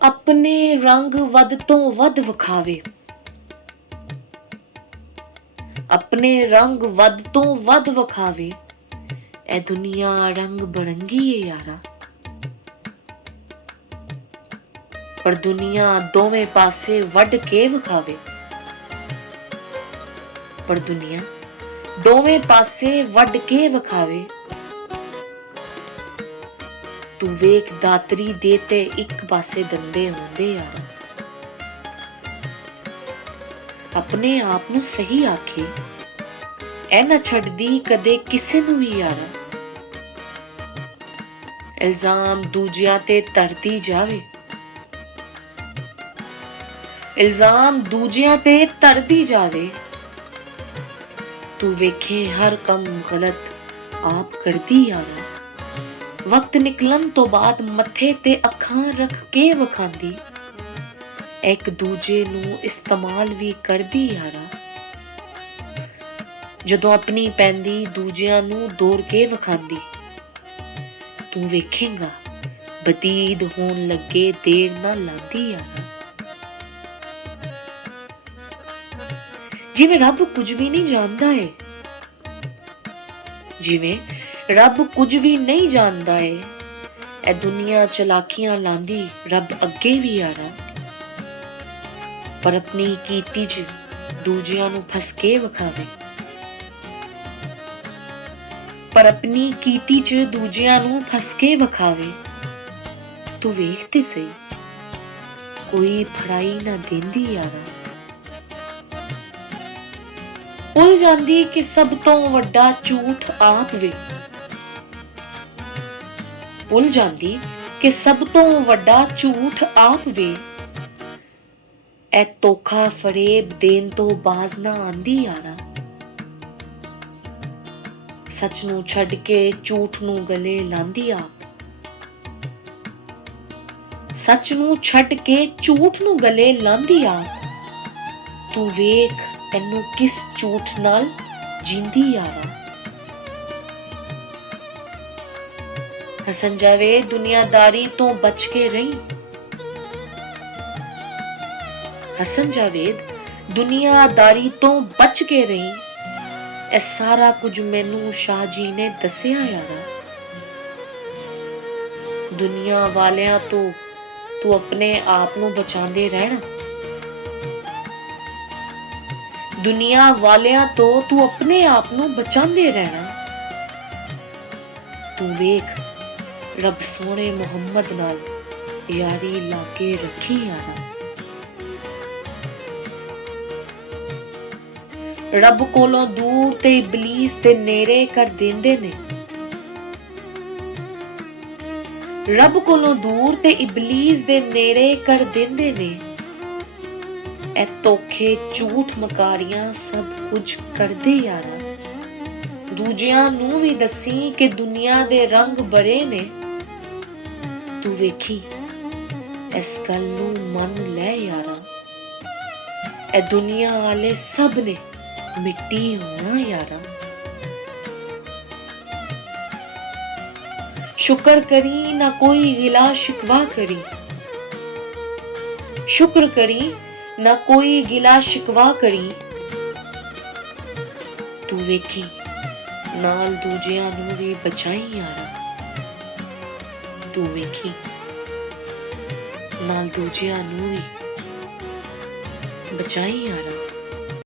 अपने रंग वध तो वध विखावे, अपने रंग वध तो वध विखावे, ए दुनिया रंग बरंगी है यारा। पर दुनिया दोवें पासे वड के विखावे, पर दुनिया दोवें पासे वड के विखावे। तू वेख दातरी दे ते एक पासे दंदे होंदे यार। अपने आप नू सही आखे, ए ना छड्डी कदे किसे नू भी यारा। इल्जाम दूजिया ते तरती जावे, इल्जाम दूजिया ते तरती जावे। तू वेखे हर कम गलत आप करदी यारा। वक्त निकलन तो बाद मथे ते अखां रख के वखांदी, एक दूजे नू इस्तेमाल भी करदी यारा। जदों अपनी पैंदी दूजियां नू दौड़ के वखांदी, तू वेखेगा बतीद होन लगे देर ना लांदी यारा। जिवें रब कुछ भी नहीं जानदा है, जिवें रब कुछ भी नहीं जानदा है, ए दुनिया चलाकियां लांदी रब अगे भी यारा। पर अपनी कीती च दूजियां नू फस के विखावे, पर अपनी कीती च दूजियां नू फस के विखावे। तू वेख ते सही कोई फड़ाई ना देंदी यारा। भुल जांदी कि सब तो वड्डा झूठ आप वे, भुल जांदी कि सब तो वड्डा झूठ आप वे। ए धोखा फरेब देन तो बाज ना आंदी यारा। सच नू छड्ड के झूठ नू गले लांदी आप, सच नू छड्ड के झूठ नू गले लांदी आप। तू वेख एनू किस झूठ नाल जींदी यारा। हसन जावेद दुनियादारी तो बच के रही, हसन जावेद दुनियादारी तो बच के रही। ए सारा कुछ मैनू शाह जी ने दसिया यारा। दुनिया वालियां तो तू अपने आप नू बचांदे रहना, दुनिया वालियां तो तू अपने आप नू बचांदे रहना। तू वेख रब सोने मुहम्मद नाल यारी लाके रखी यारा। रब कोलों दूर ते इबलीस दे नेड़े कर देंदे ने, रब कोलों दूर ते इबलीस दे नेड़े कर देंदे ने। ए धोखे झूठ मकारियां सब कुछ करदे यारा। दूजियां नू भी दसी कि दुनिया दे रंग बड़े ने। तू वेखी इस गल नू मन ले यारा। ए दुनिया वाले सब ने मिट्टी होना यारा। शुक्र करी ना कोई गिला शिकवा करी, शुक्र करी ना कोई गिला शिकवा करी। तू वेखी नाल दूजियां नू भी बचाई यारा। तू वेखी नाल दूजियां नू भी बचाई यारा।